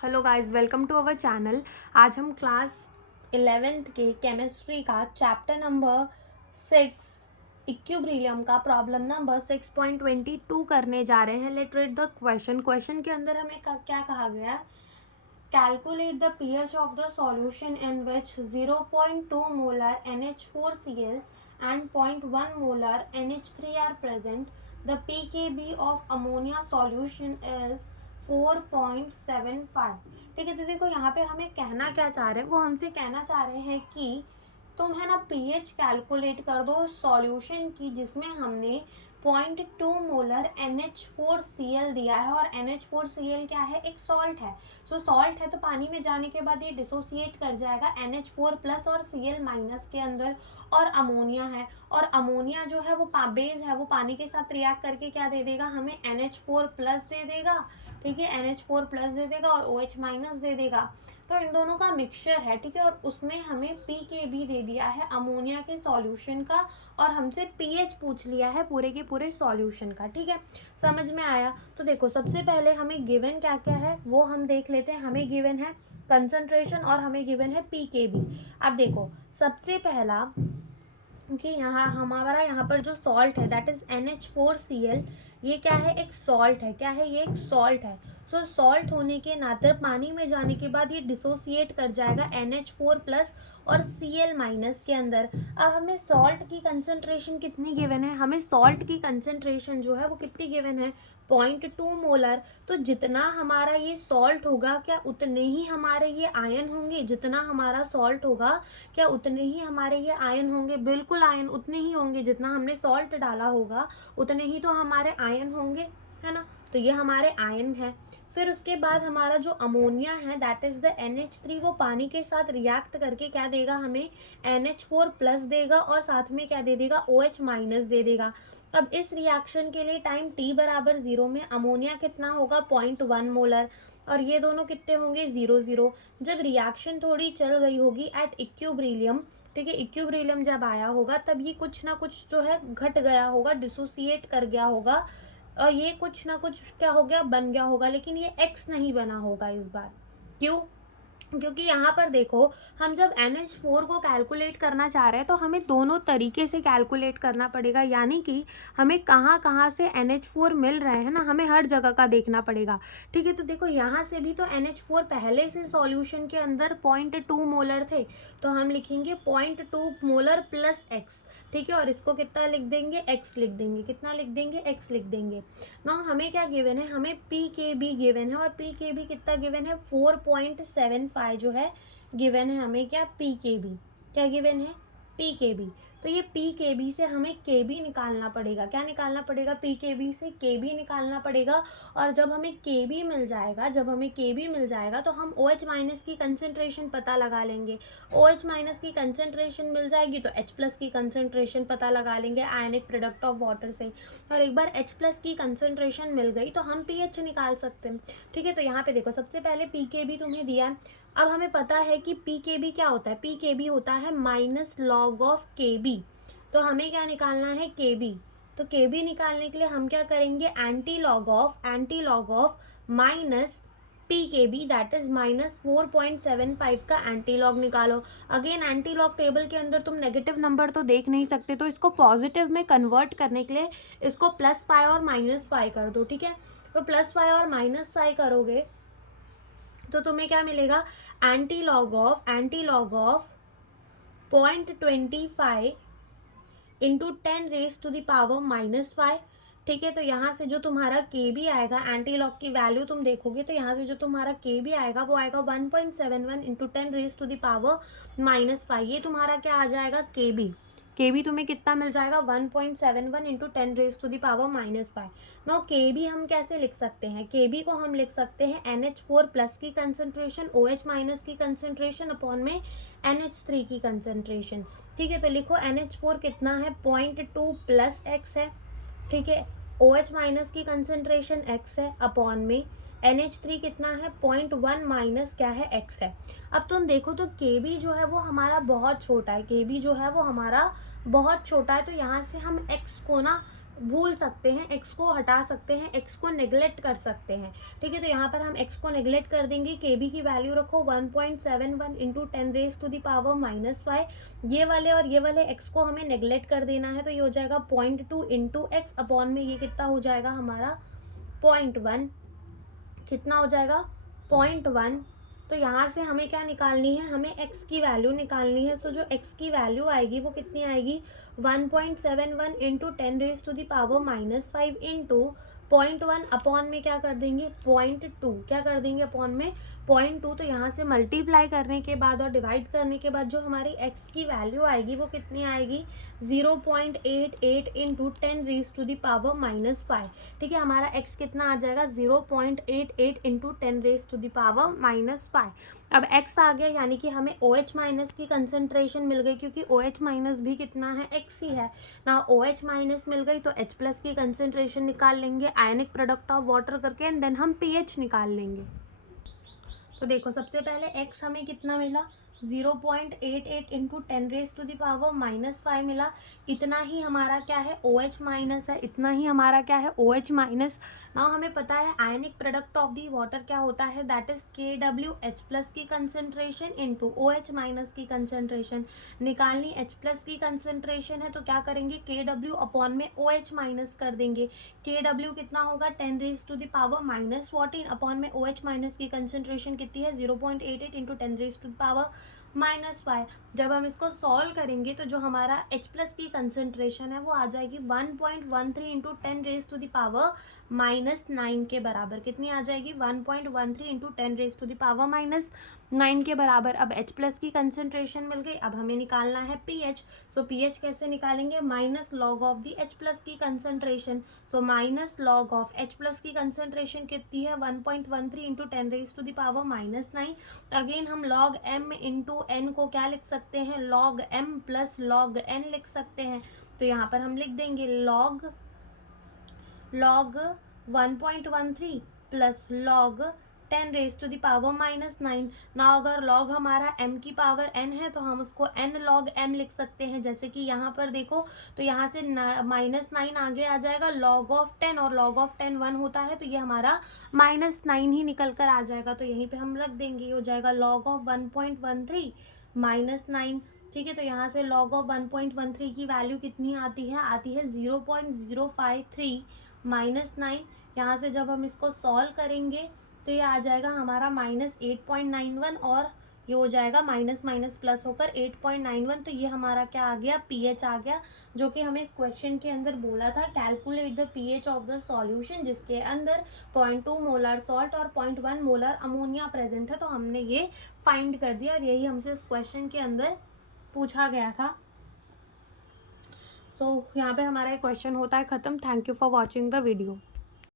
Hello guys, welcome to our channel. आज हम class 11th के केमिस्ट्री का चैप्टर नंबर 6 इक्विलिब्रियम का प्रॉब्लम नंबर 6.22 करने जा रहे हैं। लेट रीड द क्वेश्चन के अंदर हमें क्या कहा गया? Calculate the pH of the solution in which 0.2 molar NH4Cl and 0.1 molar NH3 are present. The pKb of ammonia solution is 4.75। ठीक है, तो देखो यहाँ पे हमें कहना क्या चाह रहे हैं, वो हमसे कहना चाह रहे हैं कि तुम है ना पीएच कैलकुलेट कर दो सॉल्यूशन की जिसमें हमने 0.2 मोलर NH4Cl दिया है। और NH4Cl क्या है? एक सॉल्ट है। सो सॉल्ट है तो पानी में जाने के बाद ये डिसोसिएट कर जाएगा NH4 प्लस और Cl माइनस के अंदर। और अमोनिया है, और अमोनिया जो है वो बेस है, वो पानी के साथ रिएक्ट करके क्या दे देगा? हमें NH4 प्लस दे देगा। ठीक है, NH4 प्लस दे देगा और OH माइनस दे देगा। तो इन दोनों का मिक्सचर है। ठीक है, और उसमें हमें pKb दे दिया है अमोनिया के सॉल्यूशन का, और हमसे pH पूछ लिया है पूरे के पूरे सॉल्यूशन का। ठीक है, समझ में आया? तो देखो सबसे पहले हमें गिवन क्या क्या है वो हम देख लेते हैं। हमें गिवन है कंसंट्रेशन और हमें गिवन है pKb। अब देखो सबसे पहला कि यहाँ पर जो सॉल्ट है दैट इज NH4Cl, ये क्या है? एक सॉल्ट है। क्या है? ये एक सॉल्ट है। सो सॉल्ट होने के नाते पानी में जाने के बाद ये डिसोसिएट कर जाएगा NH4 प्लस और Cl माइनस के अंदर। अब हमें सॉल्ट की कंसंट्रेशन कितनी गिवन है? हमें सॉल्ट की कंसंट्रेशन जो है वो कितनी गिवन है? 0.2 मोलर। तो जितना हमारा ये सॉल्ट होगा क्या उतने ही हमारे ये आयन होंगे? जितना हमारा सॉल्ट होगा क्या उतने ही हमारे ये आयन होंगे? बिल्कुल आयन उतने ही होंगे। जितना हमने सॉल्ट डाला होगा उतने ही तो हमारे आयन होंगे, है ना? तो ये हमारे आयन है। फिर उसके बाद हमारा जो अमोनिया है दैट इज द NH3, वो पानी के साथ रिएक्ट करके क्या देगा? हमें NH4 प्लस देगा और साथ में क्या दे देगा? OH माइनस दे देगा। अब इस रिएक्शन के लिए टाइम t बराबर 0 में अमोनिया कितना होगा? 0.1 मोलर, और ये दोनों कितने होंगे? 0 0। जब रिएक्शन थोड़ी चल गई होगी एट इक्विलिब्रियम, ठीक है, इक्विलिब्रियम जब आया होगा तब ये कुछ ना कुछ जो है घट गया होगा, डिसोसिएट कर गया होगा, और ये कुछ ना कुछ क्या हो गया? बन गया होगा। लेकिन ये एक्स नहीं बना होगा इस बार। क्यों? क्योंकि यहाँ पर देखो हम जब NH4 को कैलकुलेट करना चाह रहे हैं तो हमें दोनों तरीके से कैलकुलेट करना पड़ेगा। यानी कि हमें कहाँ कहाँ से NH4 मिल रहे हैं ना, हमें हर जगह का देखना पड़ेगा। ठीक है, तो देखो यहाँ से भी तो NH4 पहले से सॉल्यूशन के अंदर 0.2 मोलर थे, तो हम लिखेंगे 0.2 मोलर प्लस एक्स। ठीक है, और इसको कितना लिख देंगे? एक्स लिख देंगे। कितना लिख देंगे? एक्स लिख देंगे ना। हमें क्या गिवन है? हमें pKb गिवन है, और pKb कितना गिवन है? 4.75 जो है गिवन है हमें। क्या? pKb क्या गिवन है? pKb। तो ये pKb से हमें kb निकालना पड़ेगा। क्या निकालना पड़ेगा? pKb से kb निकालना पड़ेगा। और जब हमें kb मिल जाएगा तो हम OH माइनस की कंसंट्रेशन पता लगा लेंगे। OH माइनस की कंसंट्रेशन मिल जाएगी तो H प्लस की कंसंट्रेशन पता लगा लेंगे आयनिक प्रोडक्ट ऑफ वाटर से। और एक बार H प्लस की कंसंट्रेशन मिल गई तो हम pH निकाल सकते हैं। ठीक है, तो यहाँ पे देखो सबसे पहले pKb तुम्हें दिया है। अब हमें पता है कि pKb क्या होता है? pKb होता है माइनस लॉग ऑफ kb। तो हमें क्या निकालना है? kb। तो kb निकालने के लिए हम क्या करेंगे? Anti log of minus pKb that is minus 4.75 का एंटी लॉग निकालो। अगेन एंटी लॉग टेबल के अंदर तुम नेगेटिव नंबर तो देख नहीं सकते, तो इसको पॉजिटिव में कन्वर्ट करने के लिए इसको प्लस पाई और माइनस पाई कर दो। ठीक है, तो प्लस पाई और माइनस पाई करोगे तो तुम्हें क्या मिलेगा? Anti log of 0.25 into 10⁻⁻⁵। ठीक है, तो यहाँ से जो तुम्हारा kb आएगा, एंटी लॉग की वैल्यू तुम देखोगे तो यहाँ से जो तुम्हारा kb आएगा वो आएगा 1.71 इंटू 10⁻⁻⁵। ये तुम्हारा क्या आ जाएगा? kb तुम्हें कितना मिल जाएगा? 1.71 इंटू 10⁻⁻⁵। नो kb हम कैसे लिख सकते हैं? kb को हम लिख सकते हैं NH4 प्लस की कंसंट्रेशन, OH माइनस की कंसंट्रेशन अपॉन में NH3 की कंसंट्रेशन। ठीक है, तो लिखो NH4 कितना है? 0.2 प्लस एक्स है। ठीक है, OH माइनस की कंसंट्रेशन x है अपॉन में NH3 कितना है? 0.1 माइनस क्या है? x है। अब तुम देखो तो kb जो है वो हमारा बहुत छोटा है, kb जो है वो हमारा बहुत छोटा है, तो यहाँ से हम x को ना भूल सकते हैं, x को हटा सकते हैं, x को नेग्लेक्ट कर सकते हैं, ठीक है। तो यहाँ पर हम x को नेग्लेक्ट कर देंगे, kb की वैल्यू रखो 1.71 इंटू 10⁻⁻⁵, ये वाले और ये वाले x को हमें नेग्लेक्ट कर देना है, तो ये हो जाएगा 0.2 इंटू एक्स अपॉन में ये कितना हो जाएगा हमारा 0.1, कितना हो जाएगा 0.1। तो यहाँ से हमें क्या निकालनी है, हमें x की वैल्यू निकालनी है। सो जो x की वैल्यू आएगी वो कितनी आएगी 1.71 इंटू 10⁻⁻⁵ इंटू 0.1 अपॉन में क्या कर देंगे 0.2, क्या कर देंगे अपॉन में 0.2। तो यहाँ से मल्टीप्लाई करने के बाद और डिवाइड करने के बाद जो हमारी x की वैल्यू आएगी वो कितनी आएगी 0.88 इंटू 10⁻⁻⁵, ठीक है। हमारा x कितना आ जाएगा 0.88 इंटू 10⁻⁻⁵। अब x आ गया, यानी कि हमें OH माइनस की कंसंट्रेशन मिल गई, क्योंकि OH माइनस भी कितना है x ही है ना। OH माइनस मिल गई तो H प्लस की कंसंट्रेशन निकाल लेंगे आयनिक प्रोडक्ट ऑफ वाटर करके, एंड देन हम pH निकाल लेंगे। तो देखो सबसे पहले x हमें कितना मिला 0.88 इंटू 10⁻⁻⁵ मिला। इतना ही हमारा क्या है OH माइनस है, इतना ही हमारा क्या है OH माइनस। ना हमें पता है ionic product of the water क्या होता है, that is KW, H plus की कंसंट्रेशन इंटू OH माइनस की कंसंट्रेशन। निकालनी H प्लस की कंसंट्रेशन है तो क्या करेंगे KW अपॉन में OH माइनस कर देंगे। KW कितना होगा 10⁻⁻14 अपॉन में OH माइनस की कंसंट्रेशन कितनी है 0.88 इंटू 10⁻⁻⁵। जब हम इसको सॉल्व करेंगे तो जो हमारा H प्लस की कंसंट्रेशन है वो आ जाएगी 1.13 इंटू 10⁻⁻⁹ के बराबर। कितनी आ जाएगी 1.13 इंटू 10⁻⁻⁹ के बराबर। अब H प्लस की कंसंट्रेशन मिल गई, अब हमें निकालना है pH। सो pH कैसे निकालेंगे, minus log of the H plus की concentration. So minus log of H plus की कंसंट्रेशन कितनी है 1.13 इंटू 10⁻⁻⁹। अगेन हम log m इंटू n को क्या लिख सकते हैं log m plus log n लिख सकते हैं। तो यहाँ पर हम लिख देंगे log 1.13 प्लस log 10⁻⁻⁹। ना अगर log हमारा m की पावर n है तो हम उसको n log m लिख सकते हैं। जैसे कि यहाँ पर देखो तो यहाँ से -9 आगे आ जाएगा log ऑफ 10, और log ऑफ 10 1 होता है तो ये हमारा -9 ही निकल कर आ जाएगा। तो यहीं पे हम रख देंगे, ये हो जाएगा log ऑफ 1.13 -9, ठीक है। तो यहाँ से log ऑफ 1.13 की वैल्यू कितनी आती है 0.053 -9। यहाँ से जब हम इसको सॉल्व करेंगे तो ये आ जाएगा हमारा -8.91, और ये हो जाएगा माइनस माइनस प्लस होकर 8.91। तो ये हमारा क्या आ गया pH आ गया, जो कि हमें इस क्वेश्चन के अंदर बोला था calculate the pH of the solution, जिसके अंदर 0.2 मोलर सॉल्ट और 0.1 मोलर अमोनिया प्रेजेंट है। तो हमने ये फाइंड कर दिया और यही हमसे इस क्वेश्चन के अंदर पूछा गया था। सो यहाँ पे हमारा ये क्वेश्चन होता है ख़त्म। Thank you for watching the video.